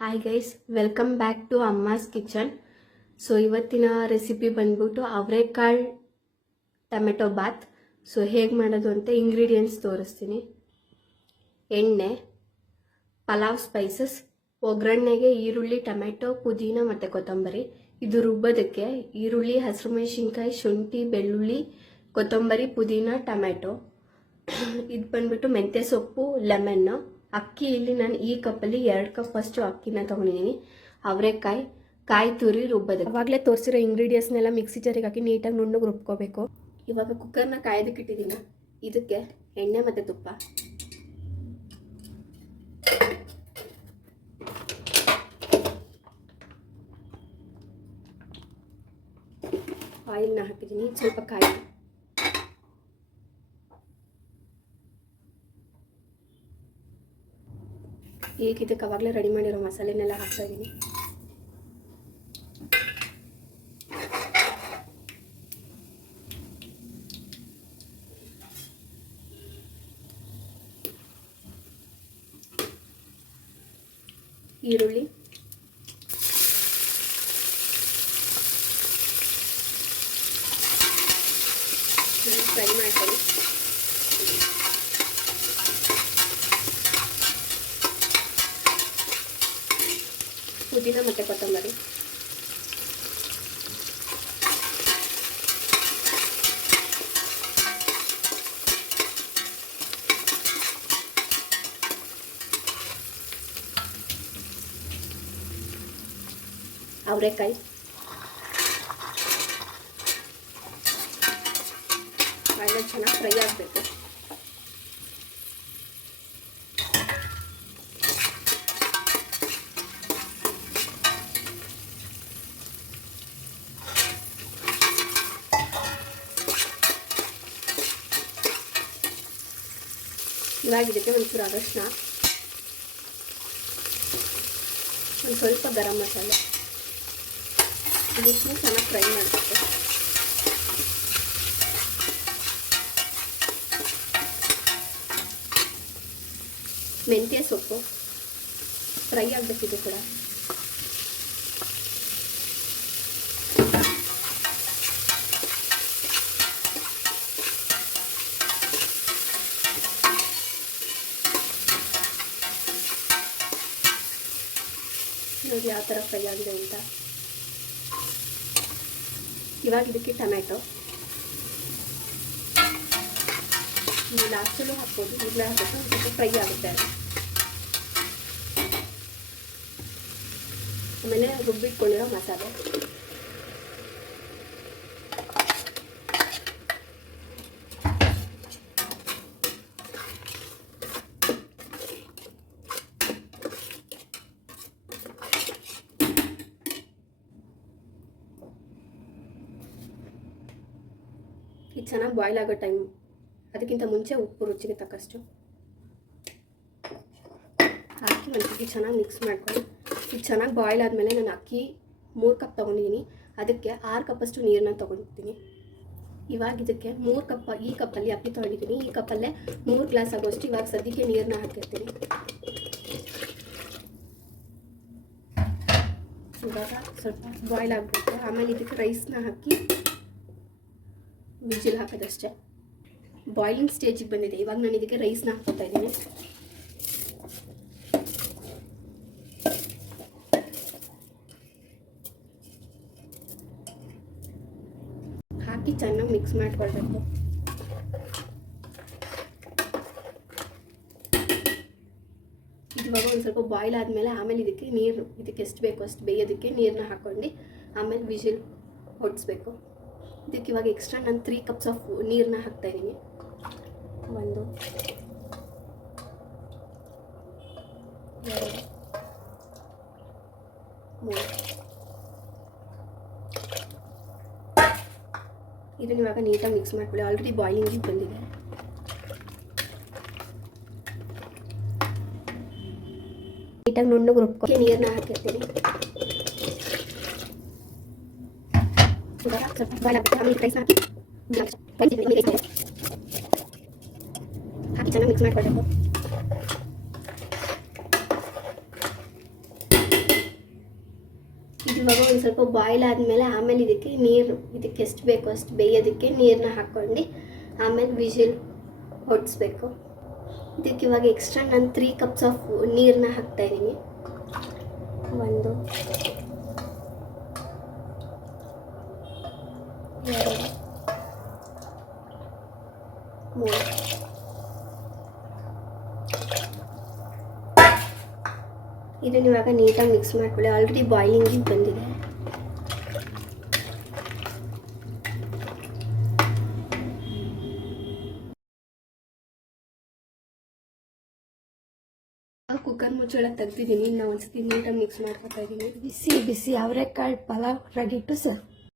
Hi guys, welcome back to Amma's kitchen. So ಇವತ್ತಿನ recipe ಬಂದ್ಬಿಟ್ಟು ಅವರೆಕಾಳು ಟೊಮೆಟೊ ಬಾತ್. ಸೊ ಹೇಗೆ ಮಾಡೋದು ಅಂತ ಇಂಗ್ರೀಡಿಯೆಂಟ್ಸ್ ತೋರಿಸ್ತೀನಿ. ಎಣ್ಣೆ, ಪಲಾವ್ ಸ್ಪೈಸಸ್, ಒಗ್ಗರಣೆಗೆ ಈರುಳ್ಳಿ, ಟೊಮೆಟೊ, ಪುದೀನ ಮತ್ತು ಕೊತ್ತಂಬರಿ. ಇದು ರುಬ್ಬೋದಕ್ಕೆ ಈರುಳ್ಳಿ, ಹಸಿರು ಮೆಣಸಿನ್ಕಾಯಿ, ಶುಂಠಿ, ಬೆಳ್ಳುಳ್ಳಿ, ಕೊತ್ತಂಬರಿ, ಪುದೀನ, ಟೊಮೆಟೊ. ಇದು ಬಂದ್ಬಿಟ್ಟು ಮೆಂತ್ಯ ಸೊಪ್ಪು, ಲೆಮನ್ನು. ಅಕ್ಕಿ ಇಲ್ಲಿ ನಾನು ಈ ಕಪ್ಪಲ್ಲಿ 2 ಕಪ್ ಅಷ್ಟು ಅಕ್ಕಿನ ತೊಗೊಂಡಿದ್ದೀನಿ. ಅವರೆಕಾಯಿ, ಕಾಯಿ ತುರಿ ರುಬ್ಬೋದಕ್ಕೆ. ಅವಾಗಲೇ ತೋರಿಸಿರೋ ಇಂಗ್ರೀಡಿಯೆಂಟ್ಸ್ನೆಲ್ಲ ಮಿಕ್ಸಿ ಜಾರಿಗೆ ಹಾಕಿ ನೀಟಾಗಿ ನುಣ್ಣಗೆ ರುಬ್ಕೋಬೇಕು. ಇವಾಗ ಕುಕ್ಕರ್ನ ಕಾಯೋದಕ್ಕೆ ಇಟ್ಟಿದ್ದೀನಿ. ಇದಕ್ಕೆ ಎಣ್ಣೆ ಮತ್ತು ತುಪ್ಪ, ಆಯಿಲ್ನ ಹಾಕಿದ್ದೀನಿ. ಸ್ವಲ್ಪ ಕಾಯಿ, ಈಗ ಇದಕ್ಕೆ ಅವಾಗಲೇ ರೆಡಿ ಮಾಡಿರೋ ಮಸಾಲೆನೆಲ್ಲ ಹಾಕ್ತಾ ಇದ್ದೀನಿ. ಈರುಳ್ಳಿ, ಫ್ರೈ ಮಾಡ್ತೀನಿ. ಪುದೀನ ಮತ್ತು ಕೊತ್ತಂಬರಿ, ಅವರೆಕಾಯಿ, ಎಲ್ಲ ಚೆನ್ನಾಗಿ ಫ್ರೈ ಆಗಬೇಕು. ಇವಾಗ ಇದಕ್ಕೆ ಒಂಚೂರು ಅರಶಿನ, ಒಂದು ಸ್ವಲ್ಪ ಗರಂ ಮಸಾಲೆ, ಇದನ್ನು ಚೆನ್ನಾಗಿ ಫ್ರೈ ಮಾಡಬೇಕು. ಮೆಂತ್ಯ ಸೊಪ್ಪು ಫ್ರೈ ಆಗಬೇಕಿದೆ ಕೂಡ. ನೋಡಿ ಯಾವ ಥರ ಫ್ರೈ ಆಗಿದೆ ಅಂತ. ಇವಾಗ ಇದಕ್ಕೆ ಟೊಮೆಟೊ ಲಾಸ್ಟಲ್ಲೂ ಹಾಕ್ಬೋದು, ಈಗಲೇ ಹಾಕಬೇಕು, ಸ್ವಲ್ಪ ಫ್ರೈ ಆಗುತ್ತೆ. ಆಮೇಲೆ ರುಬ್ಬಿಟ್ಕೊಂಡಿರೋ ಮಸಾಲೆ, ಇದು ಚೆನ್ನಾಗಿ ಬಾಯ್ಲ್ ಆಗೋ ಟೈಮ್, ಅದಕ್ಕಿಂತ ಮುಂಚೆ ಉಪ್ಪು ರುಚಿಗೆ ತಕ್ಕಷ್ಟು ಹಾಕಿ ಒಂದ್ಸತಿ ಚೆನ್ನಾಗಿ ಮಿಕ್ಸ್ ಮಾಡ್ಕೊಂಡು, ಇದು ಚೆನ್ನಾಗಿ ಬಾಯ್ಲ್ ಆದಮೇಲೆ ನಾನು ಅಕ್ಕಿ 3 ಕಪ್ ತೊಗೊಂಡಿದ್ದೀನಿ. ಅದಕ್ಕೆ 6 ಕಪ್ಪಷ್ಟು ನೀರನ್ನ ತೊಗೊಂಡಿದ್ದೀನಿ. ಇವಾಗ ಇದಕ್ಕೆ 3 ಕಪ್, ಈ ಕಪ್ಪಲ್ಲಿ ಅಕ್ಕಿ ತೊಗೊಂಡಿದ್ದೀನಿ, ಈ ಕಪ್ಪಲ್ಲೇ 3 ಗ್ಲಾಸ್ ಆಗೋಷ್ಟು ಇವಾಗ ಸದ್ಯಕ್ಕೆ ನೀರನ್ನ ಹಾಕಿರ್ತೀನಿ. ಇವಾಗ ಸ್ವಲ್ಪ ಬಾಯ್ಲ್ ಆಗಬೇಕು. ಆಮೇಲೆ ಇದಕ್ಕೆ ರೈಸ್ನ ಹಾಕಿ ವಿಜಿಲ್ ಹಾಕೋದಷ್ಟೇ. ಬಾಯ್ಲಿಂಗ್ ಸ್ಟೇಜಿಗೆ ಬಂದಿದೆ. ಇವಾಗ ನಾನು ಇದಕ್ಕೆ ರೈಸ್ನ ಹಾಕ್ತಾ ಇದ್ದೀನಿ. ಹಾಕಿ ಚೆನ್ನಾಗಿ ಮಿಕ್ಸ್ ಮಾಡ್ಕೊಳ್ಬೇಕು. ಇವಾಗ ಒಂದು ಸ್ವಲ್ಪ ಬಾಯ್ಲ್ ಆದಮೇಲೆ ಆಮೇಲೆ ಇದಕ್ಕೆ ನೀರು, ಇದಕ್ಕೆ ಎಷ್ಟು ಬೇಕೋ ಅಷ್ಟು ಬೇಯೋದಕ್ಕೆ ನೀರನ್ನ ಹಾಕ್ಕೊಂಡು ಆಮೇಲೆ ವಿಜಿಲ್ ಹೊಡಿಸ್ಬೇಕು. ಇದಕ್ಕೆ ಇವಾಗ ಎಕ್ಸ್ಟ್ರಾ ನಾನು 3 ಕಪ್ಸ್ ಆಫ್ ನೀರನ್ನ ಹಾಕ್ತಾಯಿದ್ದೀನಿ. 1 2 3. ಇದನ್ನು ಇವಾಗ ನೀಟಾಗಿ ಮಿಕ್ಸ್ ಮಾಡ್ಕೊಳ್ಳಿ. ಆಲ್ರೆಡಿ ಬಾಯ್ಲಿಂಗಿಗೆ ಬಂದಿದೆ. ನೀಟಾಗಿ ನುಣ್ಣಗೆ ರುಬ್ಕೊಂಡು ನೀರನ್ನ ಹಾಕಿರ್ತೀನಿ. ಸ್ವಲ್ಪ ಬಾಯ್ಲ್ ಆಗುತ್ತೆ. ಆಮೇಲೆ ರೈಸ್ ಹಾಕಿ ಹಾಕಿ ಚೆನ್ನಾಗಿ ಮಿಕ್ಸ್ ಮಾಡ್ಕೊಳ್ಬೇಕು. ಇವಾಗ ಒಂದು ಸ್ವಲ್ಪ ಬಾಯ್ಲ್ ಆದಮೇಲೆ ಆಮೇಲೆ ಇದಕ್ಕೆ ನೀರು, ಇದಕ್ಕೆ ಎಷ್ಟು ಬೇಕೋ ಅಷ್ಟು ಬೇಯೋದಕ್ಕೆ ನೀರನ್ನ ಹಾಕ್ಕೊಂಡು ಆಮೇಲೆ ವಿಜಿಲ್ ಹೊಡಿಸ್ಬೇಕು. ಇದಕ್ಕೆ ಇವಾಗ ಎಕ್ಸ್ಟ್ರಾ ನಾನು 3 ಕಪ್ಸ್ ಆಫ್ ನೀರನ್ನ ಹಾಕ್ತಾಯಿದ್ದೀನಿ. 1 2 3. ಇದನ್ನ ಇವಾಗ ನೀಟಾಗಿ ಮಿಕ್ಸ್ ಮಾಡ್ಕೊಳ್ಳಿ. ಆಲ್ರೆಡಿ ಬಾಯ್ಲಿಂಗ್ ಬಂದಿದೆ. ಕುಕ್ಕರ್ ಮುಚ್ಚಳ ತೆಗ್ದಿದ್ದೀನಿ. ಇನ್ನು ಒಂದ್ಸತಿ ನೀಟಾಗಿ ಮಿಕ್ಸ್ ಮಾಡ್ಕೊತಾ ಇದ್ದೀನಿ. ಬಿಸಿ ಬಿಸಿ ಅವರೆಕಾಳು ಪಲಾವ್ ರೆಡಿ ಟು ಸರ್ವ್.